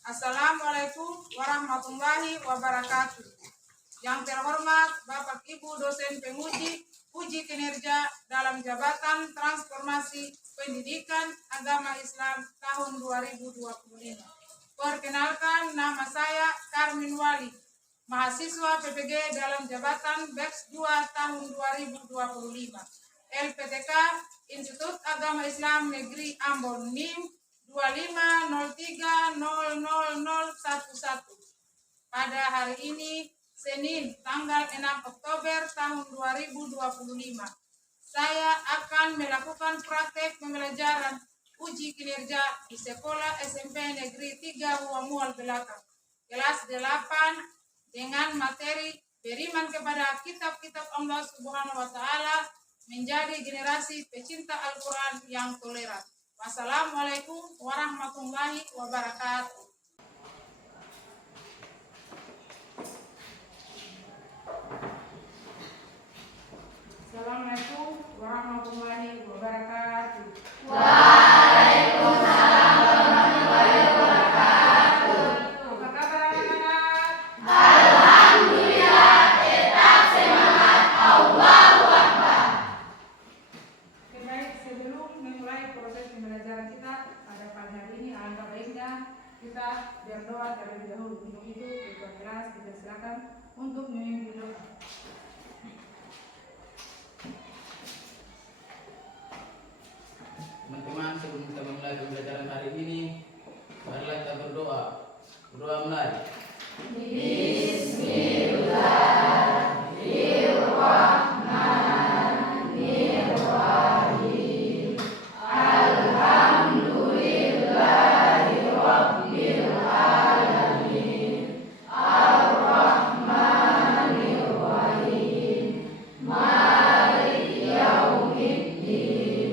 Assalamualaikum warahmatullahi wabarakatuh. Yang terhormat Bapak Ibu dosen penguji uji kinerja dalam jabatan transformasi pendidikan agama Islam tahun 2025. Perkenalkan, nama saya Karmin Wali, mahasiswa PPG dalam jabatan BEPS 2 tahun 2025. LPTK Institut Agama Islam Negeri Ambon NIM 2503000011. Pada hari ini Senin tanggal 6 Oktober tahun 2025, saya akan melakukan praktek pembelajaran uji kinerja di Sekolah SMP Negeri 3 Huamual Belakang, kelas 8, dengan materi beriman kepada kitab-kitab Allah Subhanahu wa Ta'ala, menjadi generasi pecinta Al-Quran yang toleran. Wassalamualaikum warahmatullahi wabarakatuh. Assalamualaikum warahmatullahi wabarakatuh. Waalaikumsalam warahmatullahi wabarakatuh. Apa kabar anak-anak? Alhamdulillah, tetap semangat. Allahu Akbar. Baik, sebelum memulai proses pembelajaran kita pada pagi hari ini, alangkah baiknya kita berdoa terlebih dahulu. Untuk itu, ketua kelas kita silakan untuk memimpin doa. Teman-teman, sebelum kita memulai pembelajaran hari ini, marilah kita berdoa. Berdoa mulai. Bismillahirrahmanirrahim. Alhamdulillahirabbil alamin. Ar-Rahmanir-Rahim. Maliki yaumiddin.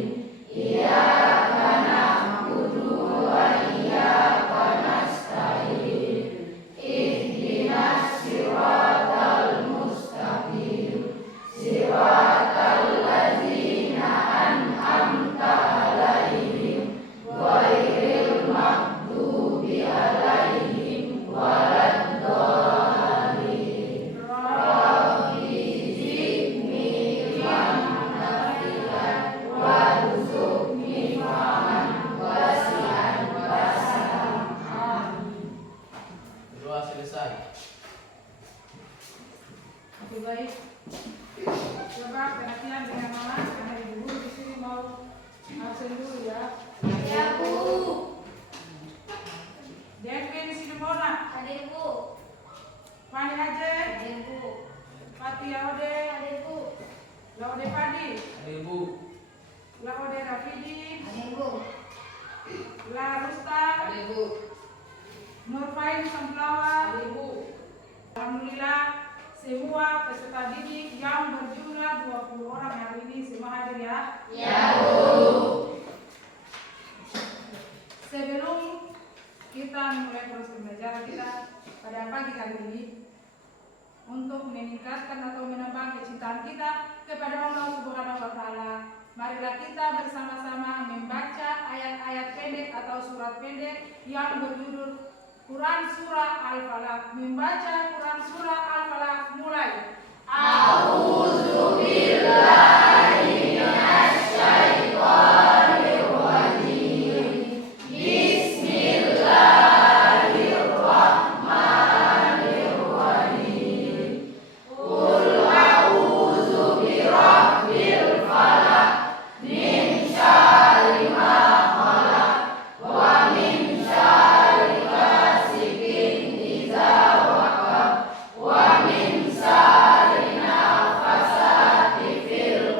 Iyyaka na'budu wa iyyaka nasta'in. Ihdinas siratal mustaqim. Siratal ladzina an'amta 'alaihim ghairil maghdubi 'alaihim waladdallin. Rabbi zidni ilman nafi'an warzuqni fahaman wasi'an wasalam. Amin. Berdoa selesai. Oke, baik. Coba perhatian dengan mama, karena ibu guru di sini mau absen dulu ya. Ya, Bu. Denke di sini Mona, Hadir, Bu. Fani Haje, Hadir, Bu. Pati Laude, Hadir, Bu. Laude Padi, Hadir, Bu. Laude Rafidi, Hadir, Bu. La Rusta, Bu. Nurfain Samplawa. Bu. Alhamdulillah, semua peserta didik yang berjumlah 20 orang hari ini semua hadir ya. Ya, Bu. Sebelum kita mulai proses pembelajaran kita pada pagi hari ini, untuk meningkatkan atau menambah kecintaan kita kepada Allah Subhanahu wa Ta'ala, marilah kita bersama-sama membaca ayat-ayat pendek atau surat pendek yang berjudul Quran Surah Al-Falaq. Membaca Quran Surah Al-Falaq mulai. A'udzubillahi minasyaitonirrajim. Bismillahirrahmanirrahim. Qul a'udzu birabbil falaq min syarri ma khalaq wa min syarri ghasiqin idza waqab wa min syarri nafasati fil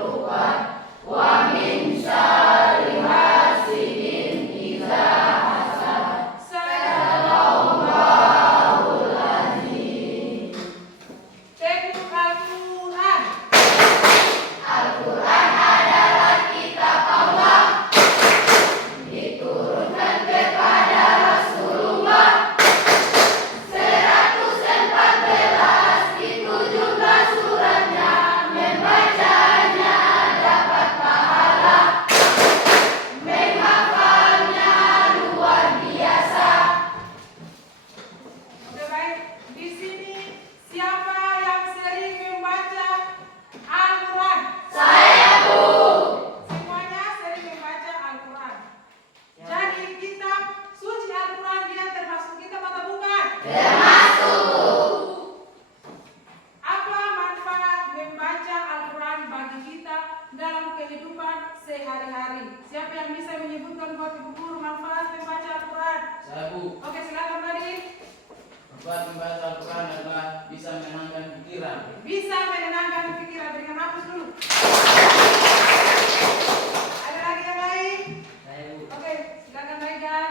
Apa manfaat membaca Al-Quran bagi kita dalam kehidupan sehari-hari? Siapa yang bisa menyebutkan buat Ibu Guru manfaat membaca Al-Quran? Saya, Bu. Oke, silakan tadi. Manfaat membaca Al-Quran adalah bisa menenangkan pikiran. Bisa menenangkan pikiran. Berikan hapus dulu. Ada lagi yang lain? Saya, Bu. Oke, silakan Raigan.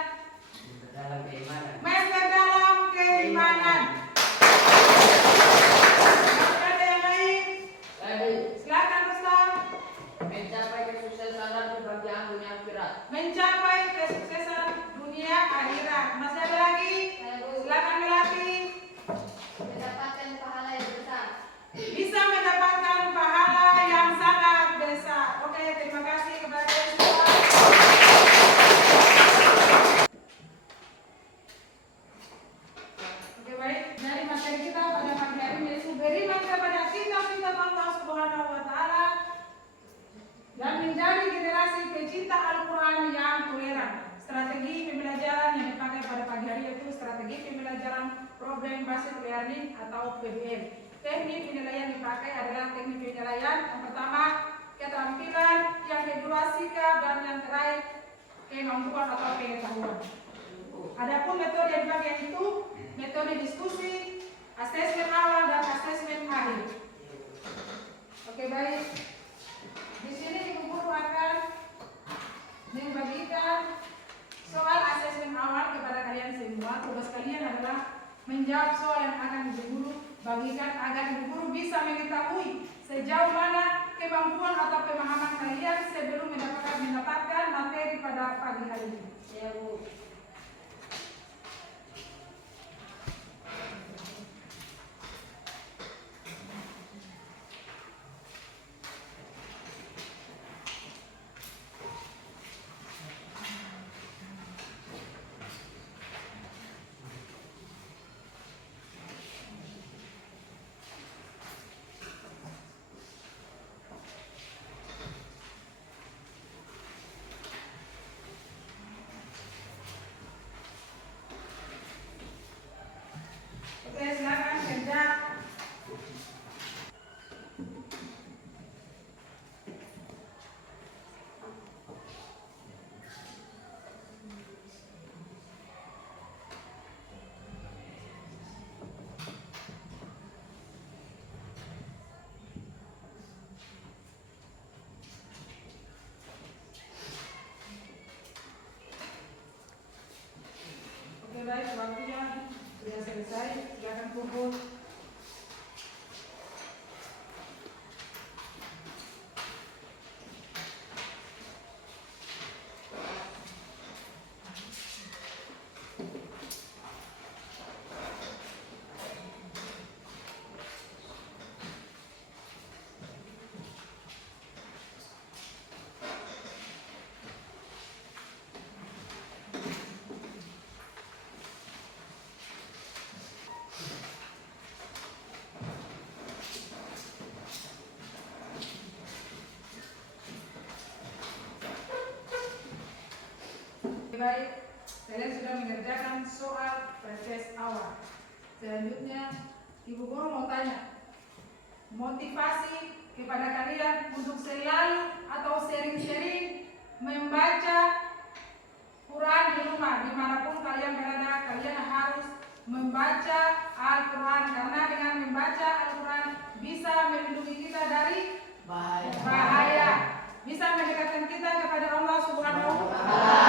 Dalam keimanan. Memperdalam keimanan. Ada yang lain? Saya, Bu. Silakan Rustam. Mencapai kesuksesan dan kebahagiaan dunia akhirat. Mencapai kesuksesan dunia akhirat. Masih ada lagi? Saya, Bu. Silakan Melati. Mendapatkan pahala yang besar. Bisa mendapatkan pahala yang sangat besar. Oke, terima kasih kepada kalian semua. Oke, baik. Dari materi kita pada pagi hari ini yaitu beriman kepada kitab-kitab Allah Subhanahu wa taala dan menjadi generasi pecinta Al-Quran yang toleran. Strategi pembelajaran yang dipakai pada pagi hari yaitu strategi pembelajaran problem based learning atau PBL. Teknik penilaian dipakai adalah teknik penilaian yang pertama keterampilan, yang kedua sikap, dan yang terakhir kemampuan atau pengetahuan. Adapun metode yang dipakai itu metode diskusi, asesmen awal, dan asesmen akhir. Oke, baik. Di sini Ibu Guru akan membagikan soal asesmen awal kepada kalian semua. Tugas kalian adalah menjawab soal yang akan Ibu Guru bagikan agar Ibu Guru bisa mengetahui sejauh mana kemampuan atau pemahaman kalian sebelum mendapatkan materi pada pagi hari ini. Ya, Bu. Oke, silakan kerja. Oke, baik, waktunya sudah selesai. Silakan kumpul. Baik, kalian sudah mengerjakan soal pretest awal. Selanjutnya, Ibu Guru mau tanya, motivasi kepada kalian untuk selalu atau sering-sering membaca Quran di rumah, dimanapun kalian berada, kalian harus membaca Al-Quran karena dengan membaca Al-Quran bisa melindungi kita dari bahaya, bisa mendekatkan kita kepada Allah Subhanahu wa taala.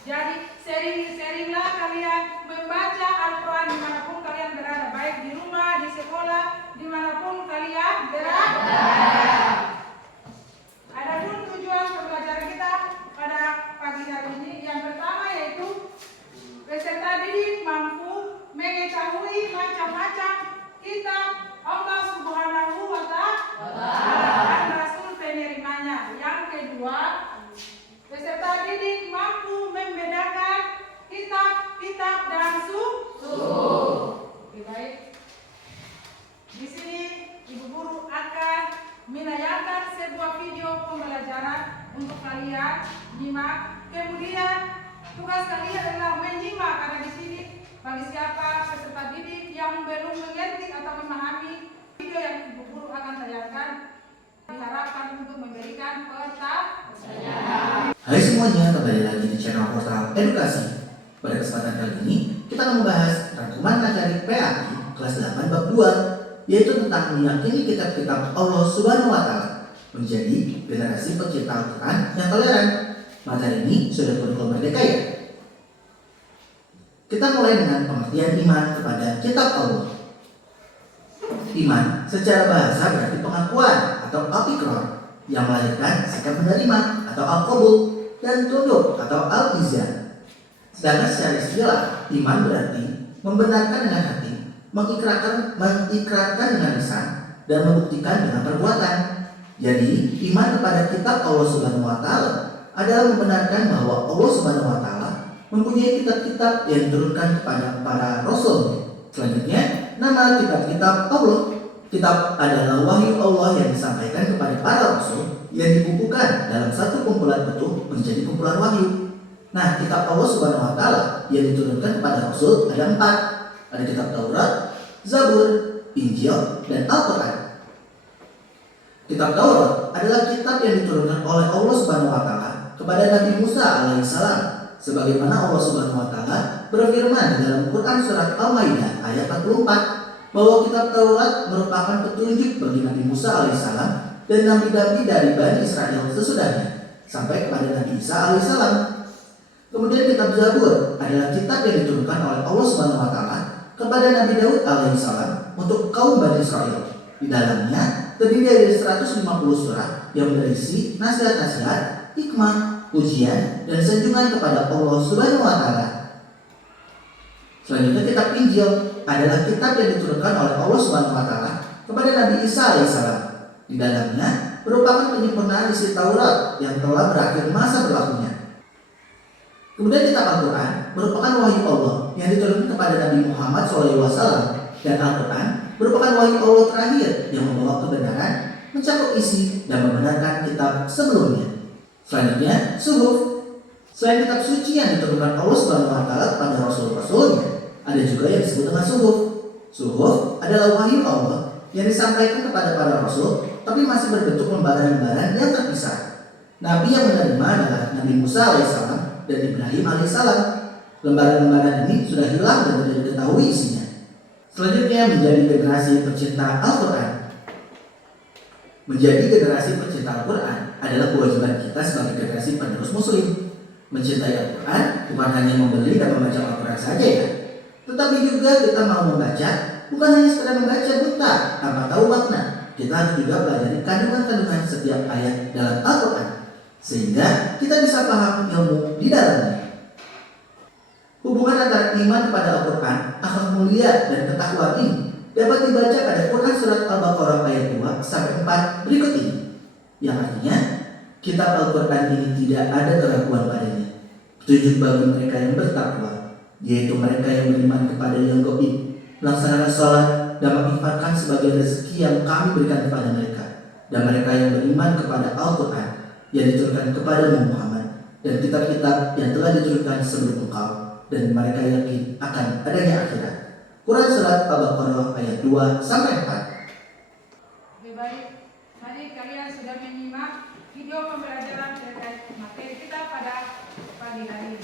Jadi sering-seringlah kalian membaca Al-Quran dimanapun kalian berada, baik di rumah, di sekolah, dimanapun kalian berada. Adapun tujuan pembelajaran kita pada pagi hari ini yang pertama yaitu peserta didik mampu mengetahui macam-macam kitab Allah Subhanahu wa taala dan Rasul penerimanya. Yang kedua, peserta didik mampu membedakan kitab-kitab dan Oke, baik. Di sini Ibu Guru akan menayangkan sebuah video pembelajaran untuk kalian nyimak. Kemudian tugas kalian adalah menyimak karena di sini bagi siapa video yang Ibu Guru akan tayangkan diharapkan untuk memberikan pertanyaan. Hai semuanya, kembali lagi di channel Portal Edukasi. Pada kesempatan kali ini, kita akan membahas rangkuman materi PAI kelas 8 bab 2, yaitu tentang meyakini kitab-kitab Allah Subhanahu wa Ta'ala menjadi generasi pencipta Al-Quran yang toleran. Materi ini sudah kurikulum merdeka ya. Kita mulai dengan pengertian iman kepada kitab Allah. Iman secara bahasa berarti pengakuan atau al-iqrar yang melahirkan sikap menerima atau al-qabul dan tunduk atau al-izah. Sedangkan secara istilah, iman berarti membenarkan dengan hati, mengikrarkan dengan lisan, dan membuktikan dengan perbuatan. Jadi, iman kepada kitab Allah Subhanahu wa Ta'ala adalah membenarkan bahwa Allah Subhanahu wa Ta'ala mempunyai kitab-kitab yang diturunkan kepada para rasul. Selanjutnya, nama kitab-kitab Allah. Kitab adalah wahyu Allah yang disampaikan kepada para rasul yang dibukukan dalam satu kumpulan petunjuk menjadi kumpulan wahyu. Nah, kitab Allah Subhanahu wa Ta'ala yang diturunkan kepada rasul ada 4. Ada kitab Taurat, Zabur, Injil, dan Al-Quran. Kitab Taurat adalah kitab yang diturunkan oleh Allah Subhanahu wa Ta'ala kepada Nabi Musa alaihissalam, sebagaimana Allah Subhanahu wa Ta'ala berfirman di dalam Quran surat Al-Maidah ayat 44 bahwa kitab Taurat merupakan petunjuk bagi Nabi Musa alaihissalam dan nabi-nabi dari Bani Israel sesudahnya sampai kepada Nabi Isa alaihissalam. Kemudian kitab Zabur adalah kitab yang diturunkan oleh Allah Subhanahu wa Ta'ala kepada Nabi Daud alaihissalam untuk kaum Bani Israel. Di dalamnya terdiri dari 150 surah yang berisi nasihat-nasihat, hikmah, pujian, dan sanjungan kepada Allah Subhanahu wa Ta'ala. Selanjutnya kitab Injil adalah kitab yang diturunkan oleh Allah Subhanahu wa Ta'ala kepada Nabi Isa alaihissalam. Di dalamnya merupakan penyempurnaan isi Taurat yang telah berakhir masa berlakunya. Kemudian kitab Al-Quran merupakan wahyu Allah yang diturunkan kepada Nabi Muhammad SAW, dan Al-Quran merupakan wahyu Allah terakhir yang membawa kebenaran, mencakup isi, dan membenarkan kitab sebelumnya. Selanjutnya, Suhuf. Selain kitab suci yang diturunkan Allah Subhanahu wa Ta'ala kepada Rasul-Rasulnya, ada juga yang disebut dengan Suhuf. Suhuf adalah wahyu Allah yang disampaikan kepada para Rasul, tapi masih berbentuk lembaran-lembaran yang terpisah. Nabi yang menerima adalah Nabi Musa alaihissalam dan Ibrahim alaihissalam. Lembaran-lembaran ini sudah hilang dan tidak diketahui isinya. Selanjutnya, menjadi generasi pencinta Al-Quran. Menjadi generasi pencinta Al-Quran adalah kewajiban kita sebagai generasi penerus muslim. Mencintai Al-Quran bukan hanya membeli dan membaca Al-Quran saja ya, tetapi juga kita mau membaca, bukan hanya sekedar membaca buta tanpa tahu makna. Kita harus juga pelajari kandungan-kandungan setiap ayat dalam Al-Quran, sehingga kita bisa paham ilmu di dalamnya. Hubungan antara iman kepada Al-Quran, akhlak mulia, dan ketakwaan ini dapat dibaca pada Quran surat Al-Baqarah ayat 2-4 berikut ini, yang artinya kitab Al-Quran ini tidak ada keraguan padanya, petunjuk bagi mereka yang bertakwa, yaitu mereka yang beriman kepada yang gaib, melaksanakan sholat, dan menginfakkan sebagai rezeki yang kami berikan kepada mereka, dan mereka yang beriman kepada Al-Quran yang diturunkan kepada Muhammad dan kitab-kitab yang telah diturunkan sebelum engkau, dan mereka yakin akan adanya akhirat. Quran surat Al-Baqarah ayat 2-4. Oke, baik. Tadi kalian sudah menyimak video pembelajaran terkait materi kita pada pagi hari ini.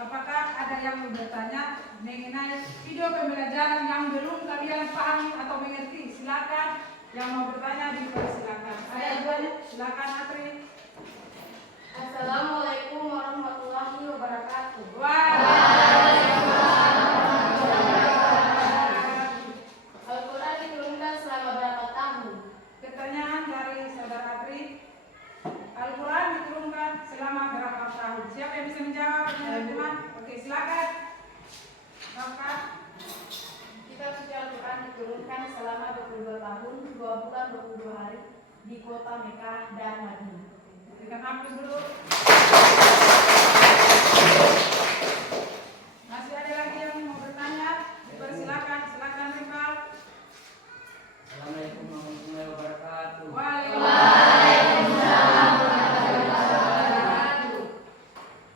Apakah ada yang mau bertanya mengenai video pembelajaran yang belum kalian pahami atau mengerti? Silakan, yang mau bertanya dipersilakan. Ada yang silakan, Atri. Assalamualaikum warahmatullahi wabarakatuh. Al-Quran diturunkan selama berapa tahun? Pertanyaan dari saudara Atri. Al-Quran diturunkan selama berapa tahun? Siapa yang bisa menjawab, teman-teman? Oke, silakan. Bapak. Kitab suci Al-Quran diturunkan selama 22 tahun, 2 bulan 22 hari di kota Mekah dan Madinah. Berikan aplaus dulu. Masih ada lagi yang mau bertanya? Dipersilakan. Silakan, Rival. Assalamualaikum warahmatullahi wabarakatuh. Waalaikumsalam.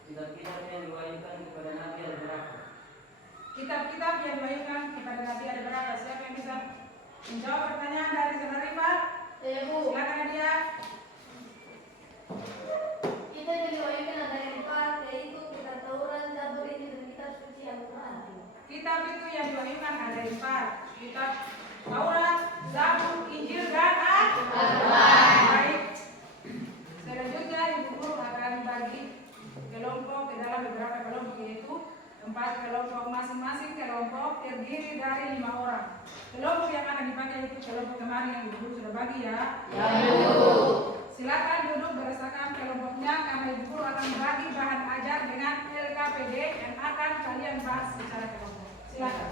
Kitab-kitab yang diwahyukan kepada Nabi ada berapa? Kitab-kitab yang diwahyukan kepada Nabi ada berapa? Siapa yang bisa Menjawab pertanyaan dari Saudara Rifa. Saya Bu. Silakan Nadia. Kita diwajibkan ada yang empat, yaitu kitab Taurat, Zabur, Injil, dan kitab suci Al-Quran. Kitab itu yang diwahyukan ada 4. Kitab Taurat, Zabur, Injil, dan Al-Quran. Baik. Selanjutnya Ibu Guru akan bagi kelompok ke dalam beberapa kelompok, yaitu 4 kelompok, masing-masing kelompok terdiri dari 5 orang. Kelompok yang akan dipakai itu kelompok kemarin yang Ibu Guru sudah bagi ya. Ya, Bu. Silakan duduk berdasarkan kelompoknya karena Ibu Guru akan bagi bahan ajar dengan LKPD yang akan kalian bahas secara kelompok. Silakan.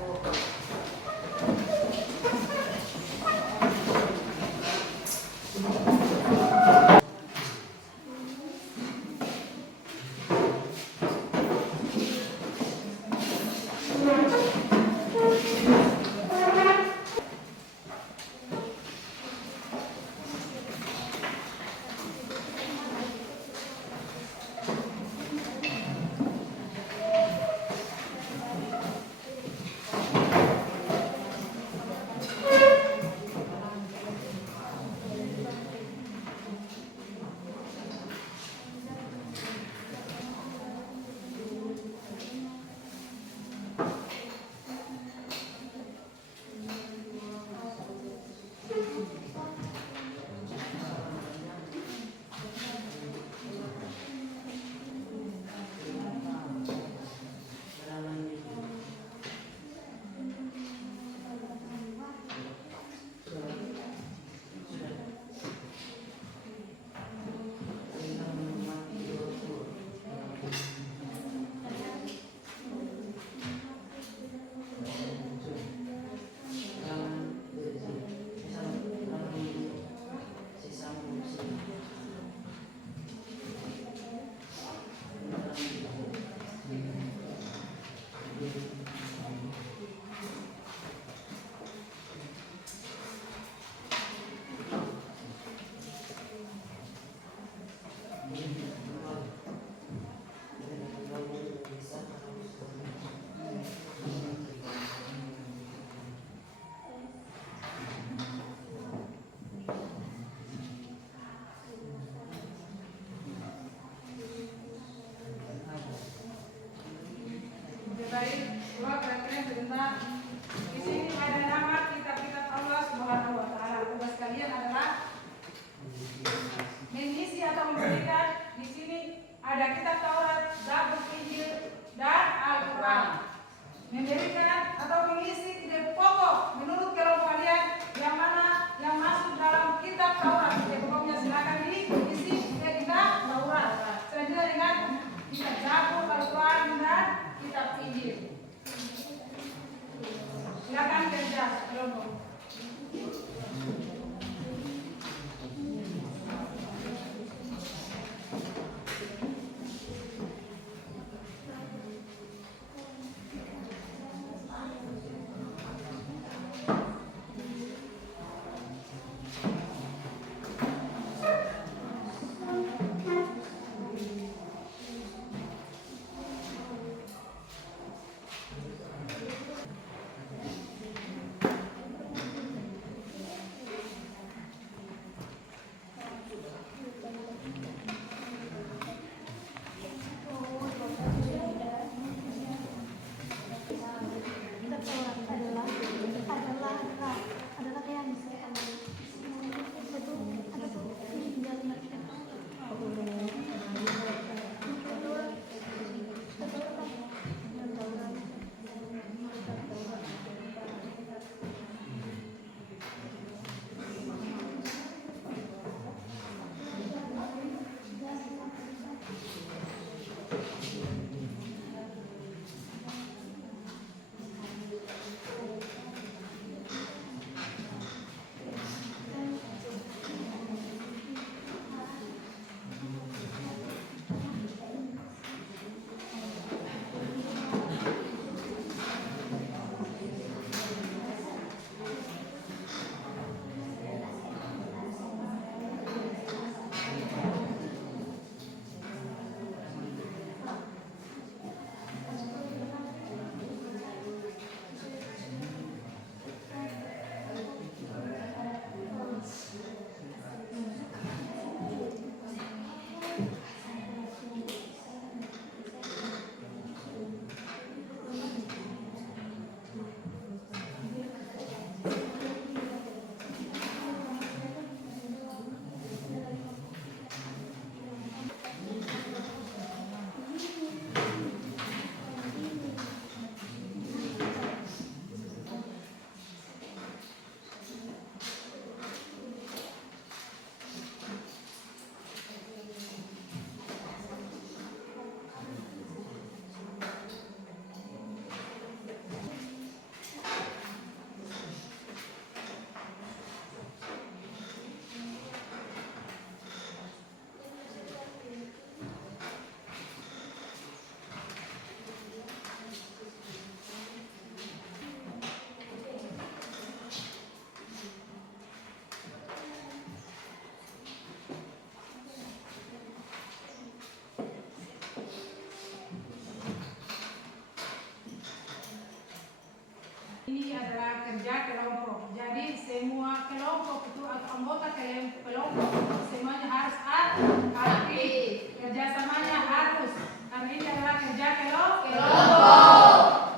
kerja kelompok. Jadi semua kelompok itu atau anggota kelompok semuanya harus aktif. Kerjasamanya harus. Karena ini adalah kerja kelompok.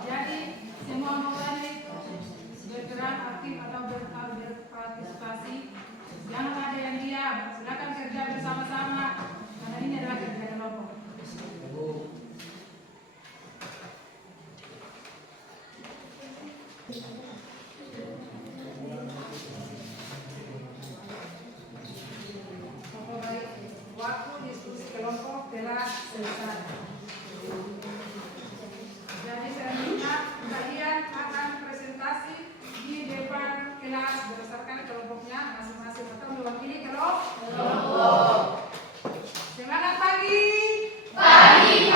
Jadi semua anggotanya itu bergerak aktif atau berpartisipasi. Jangan ada yang diam. Silakan kerja bersama-sama. Karena ini adalah kerja kelompok. Waktu diskusi kelompok telah selesai. Jadi saya minta kalian akan presentasi di depan kelas berdasarkan kelompoknya masing-masing atau mewakili kelompok. Semangat pagi. Pagi,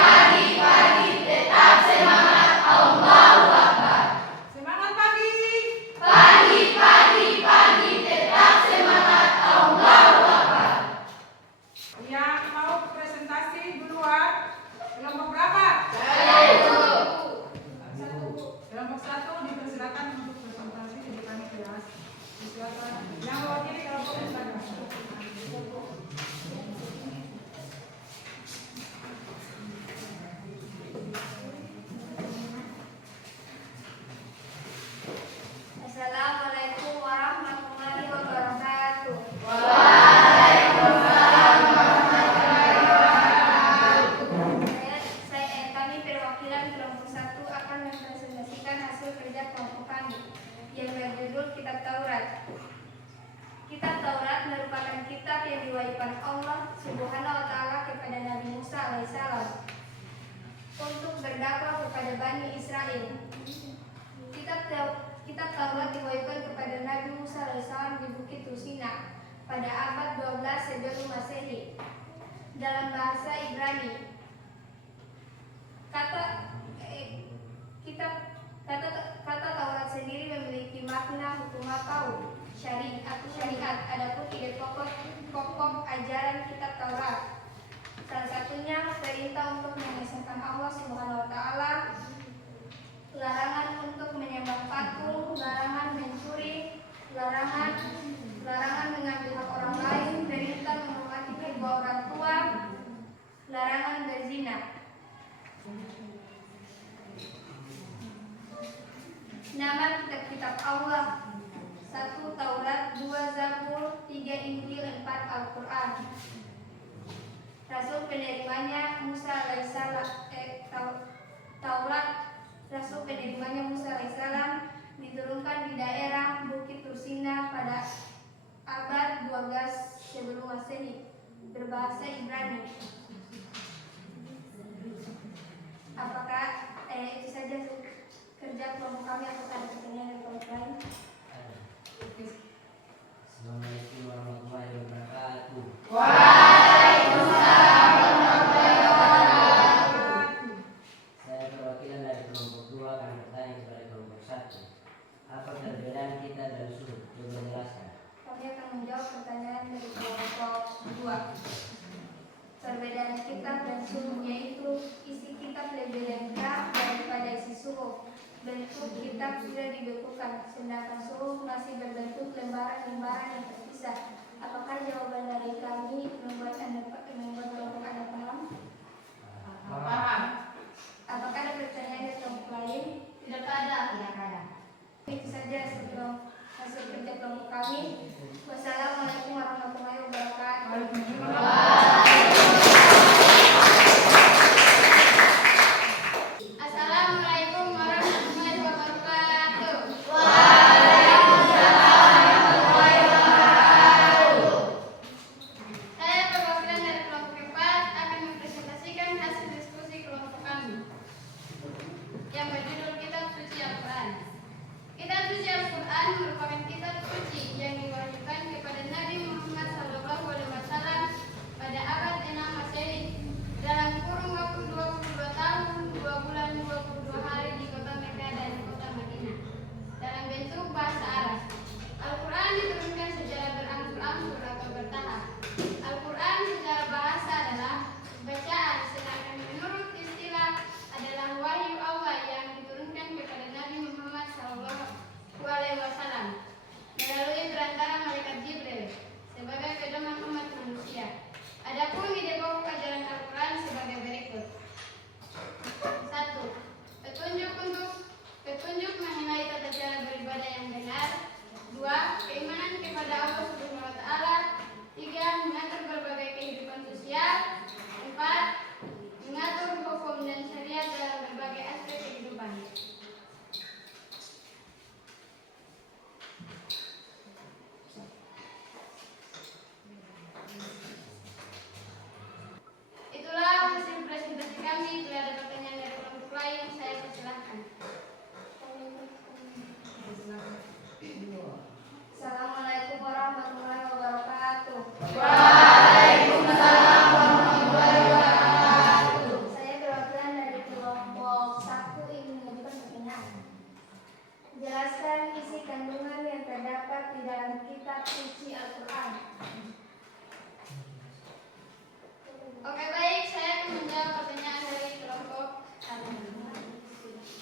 tetap semangat, Allahu Akbar. Semangat pagi. Pagi, tetap semangat, Allahu Akbar. Yang mau presentasi duluan, kelompok berapa? Kelompok 1 dipersilakan untuk presentasi di depan kelas. Silakan. Yang mewakili kelompok silakan. Assalamualaikum warahmatullahi wabarakatuh. Kami perwakilan kelompok 1 akan mempresentasikan hasil kerja kelompok kami yang berjudul Kitab Taurat. Kitab Taurat merupakan kitab yang diwahyukan Allah Subhanahu wa taala kepada Nabi Musa alaihissalam untuk berdakwah kepada Bani Israel. Kitab Taurat diwahyukan kepada Nabi Musa alaihissalam di Bukit Tusina pada abad 12 sebelum Masehi dalam bahasa Ibrani. Kata Taurat sendiri memiliki makna hukum atau syariat. Adapun ide pokok ajaran kitab Taurat salah satunya perintah untuk mengesahkan Allah Subhanahu wa taala, larangan untuk menyembah patung, larangan mencuri, larangan mengambil hak orang lain, perintah menghormati kedua orang tua, larangan berzina. Nama kitab-kitab Allah: 1 Taurat, 2 Zabur, 3 Injil, 4 Al-Quran. Rasul penerimanya Musa alaihissalam. Taurat Rasul penerimanya Musa alaihissalam diturunkan di daerah Bukit Tusina pada abad 12 sebelum Masehi berbahasa Ibrani. Apakah itu saja kerja kelompok kami atau ada pertanyaan dari kelompok lain? Assalamualaikum warahmatullahi wabarakatuh. Waalaikumsalam warahmatullahi wabarakatuh. Saya perwakilan dari kelompok 2 akan bertanya kepada kelompok 1. Apa perbedaan kita dan suhu? Coba jelaskan. Kami akan menjawab pertanyaan dari kelompok 2. Perbedaan kitab dan suhu yaitu isi kitab lebih lengkap daripada isi suhu. Bentuk kitab sudah dibekukan, sedangkan suhu masih berbentuk lembaran-lembaran yang terpisah. Apakah jawaban dari kami membuat kelompok Anda paham? Paham. Apakah ada pertanyaan dari kelompok lain? Tidak ada. Itu saja hasil kerja kelompok kami. Wassalamualaikum warahmatullahi wabarakatuh. Assalamualaikum warahmatullahi wabarakatuh. Saya perwakilan dari kelompok 4 akan mempresentasikan hasil diskusi kelompok kami yang berjudul Kitab Suci Al-Quran. Kitab Suci Al-Quran merupakan kitab suci yang diwahyukan kepada Nabi Muhammad SAW pada Jelaskan isi kandungan yang terdapat di dalam kitab suci Al-Quran. Oke, baik, saya akan menjawab pertanyaan dari kelompok satu.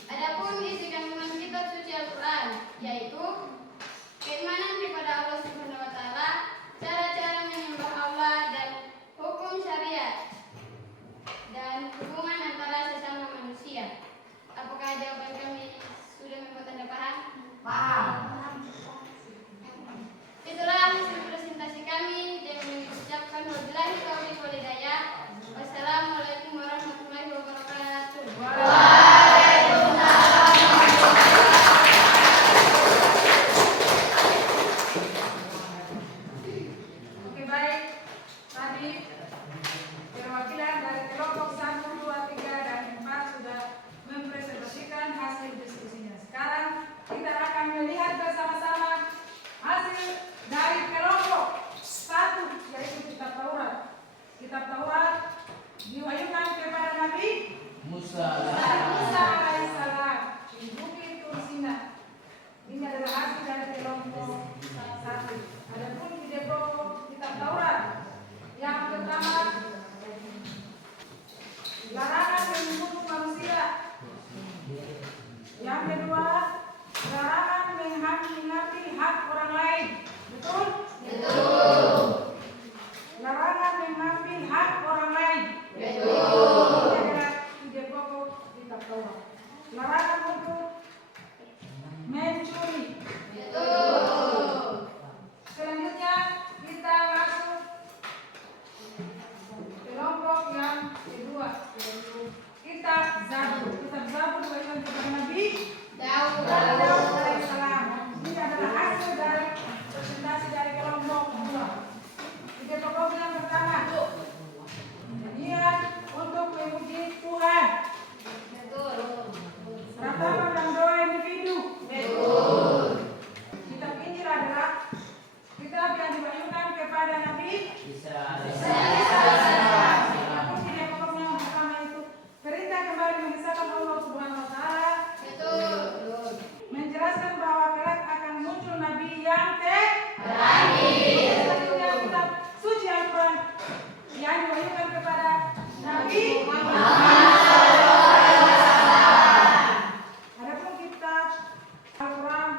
Adapun isi kandungan kitab suci Al-Quran, yaitu keimanan kepada Allah Subhanahu wa taala, cara-cara menyembah Allah dan hukum syariat dan hubungan antara sesama manusia. Apakah jawaban kami sudah membuat Anda paham? Paham. Itulah hasil presentasi kami dan mengucapkan wabillahi taufiq wal hidayah. Wassalamualaikum warahmatullahi wabarakatuh. Oke, baik. Tadi perwakilan dari kelompok 1, 2, 3, dan 4 sudah mempresentasikan hasil diskusinya. Sekarang kita akan melihat bersama-sama hasil dari kelompok 1, yaitu kitab Taurat. Kitab Taurat diwahyukan kepada Nabi Musa. Musa alaihissalam di Bukit Tur Sina. Ini adalah hasil dari kelompok 1. Adapun di pokok kitab Taurat, yang pertama, larangan membunuh manusia. Yang kedua, larangan mengambil hak orang lain. Betul? Betul. Larangan mengambil hak orang lain. Betul. Ini adalah tiga pokok kitab Taurat. Larangan untuk mencuri. Betul. Selanjutnya kita masuk kelompok yang kedua, yaitu kitab Zabur. Kitab Zabur diwahyukan kepada Nabi Daud alaihissalam. Ini adalah hasil dari presentasi dari kelompok kedua. Tiga pokok yang pertama, niat untuk memuji Tuhan. Betul. Ratapan dan doa individu. Betul. Kitab Injil adalah kitab yang diwahyukan kepada Nabi Isa. Aku tidak pokoknya yang pertama itu perintah kembali mengisahkan Allah Subhanahu wa taala. Betul. Menjelaskan bahwa kelak akan muncul nabi yang terakhir. Selanjutnya kitab suci Al-Quran yang diwahyukan kepada Nabi Adapun kitab Al-Quran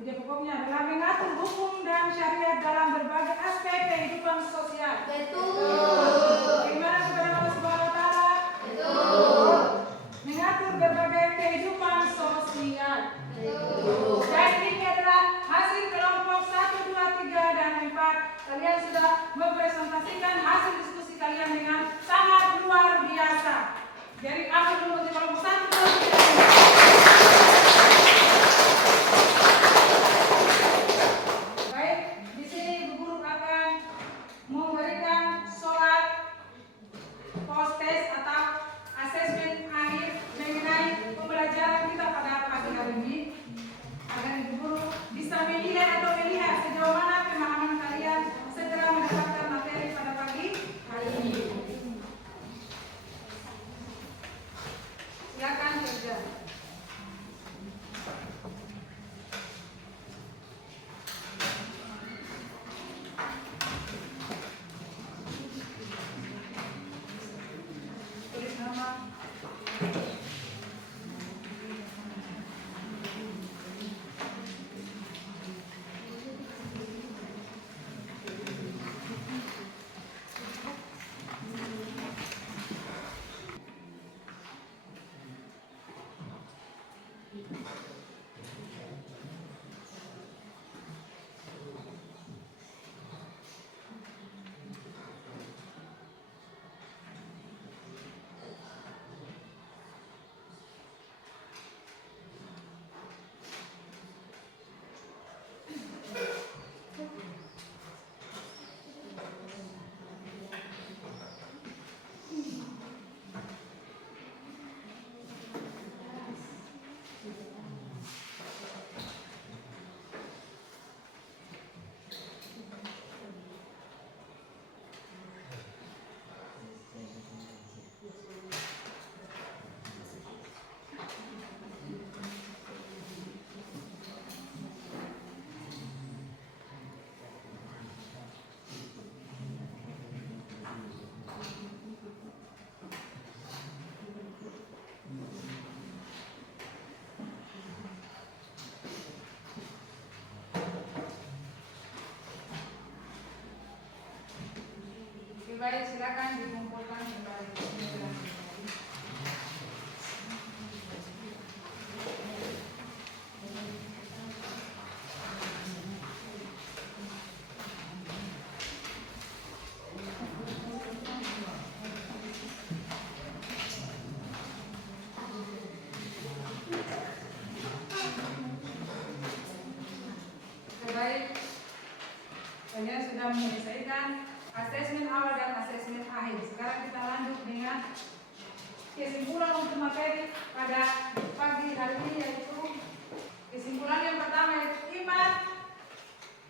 ide pokoknya adalah mengatur hukum dan syariat dalam berbagai aspek kehidupan sosial. Betul. Bagaimana kepada Allah Subhanahu wa taala? Betul. Mengatur berbagai kehidupan sosial. Betul. Dan ini adalah hasil kelompok 1, 2, 3, dan 4. Kalian sudah mempresentasikan hasil diskusi kalian dengan sangat luar biasa. Jadi aku dulu di kelompok 1, 2, 3. Baik, di sini Bu Guru akan memberikan soal post test atau asesmen akhir mengenai pembelajaran kita pada pagi hari ini, agar Ibu Guru bisa menilai atau melihat sejauh mana pemahaman kalian setelah mendapatkan materi pada pagi hari ini. Silakan. baik, silakan dikumpulkan kembali. Baik, kalian sudah menyelesaikan asesmen awal dan asesmen akhir. Sekarang kita lanjut dengan kesimpulan untuk materi pada pagi hari ini, yaitu kesimpulan yang pertama, yaitu iman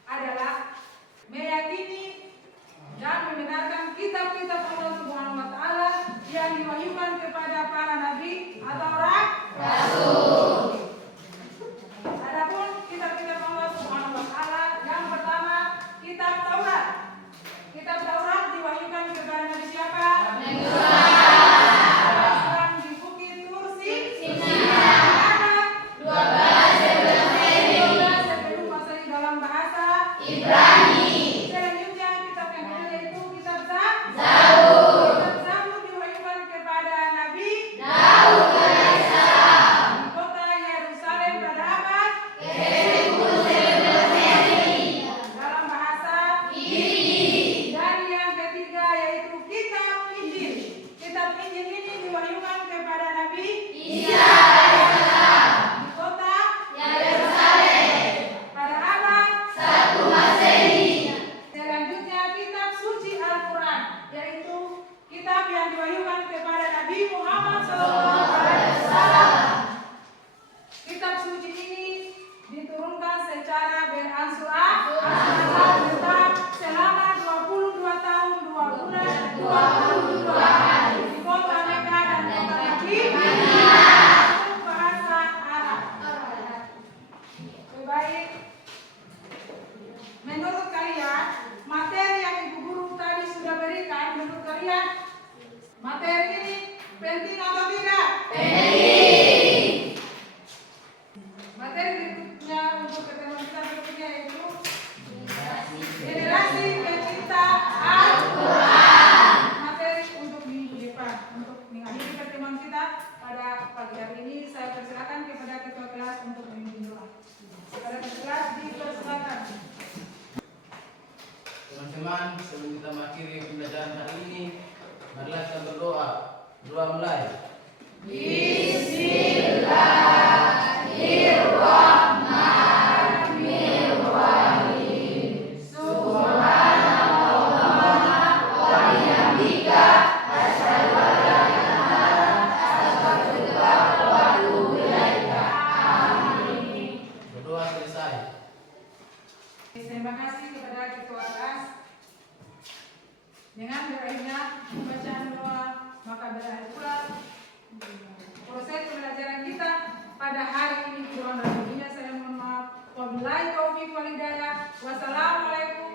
adalah meyakini dan membenarkan kitab-kitab Allah Subhanahu wa Ta'ala yang diwahyukan kepada para nabi atau rasul. Adapun kitab-kitab Allah Subhanahu wa Ta'ala, yang pertama kitab Taurat. Kitab Taurat diwahyukan kepada nabi siapa? Nabi Islam di Bukit Tursi. Ada 12 sebelum Masehi dalam bahasa Ibrani. Selanjutnya kitab yang kedua yaitu kitab Zabur. Kitab Zabur diwahyukan kepada Nabi Daud alaihissalam di kota Yerusalem pada abad dalam bahasa Yunani. Dan yang ketiga yaitu kitab Injil. Kitab Injil ini diwahyukan kepada Nabi Isa alaihissalam di kota Yerusalem pada abad 1 Masehi. Selanjutnya kitab suci Al-Quran, yaitu kitab yang diwahyukan kepada Nabi Muhammad SAW. Kitab suci ini diturunkan secara beransur-ansur selama 22 tahun, 2 bulan, 22 hari di kota Mekah dan kota Madinah untuk bahasa Arab. Baik, menurut kalian materi yang ibu guru tadi sudah berikan, menurut kalian materi ini penting atau tidak? Penting. Materi berikutnya untuk pertemuan kita berikutnya yaitu generasi pencinta Al-Quran. Materi untuk minggu depan. Untuk mengakhiri pertemuan kita pada pagi hari ini, saya persilakan kepada ketua kelas untuk memimpin doa. Kepada ketua kelas dipersilakan. Teman-teman, sebelum kita mengakhiri pembelajaran hari ini, marilah kita berdoa. Doa mulai. Berdoa selesai. Terima kasih kepada ketua kelas. Dengan berakhirnya pembacaan doa, maka berakhir pula proses pembelajaran kita pada hari ini. Kurang lebihnya saya mohon maaf. Wabillahi taufiq wal hidayah. Wassalamualaikum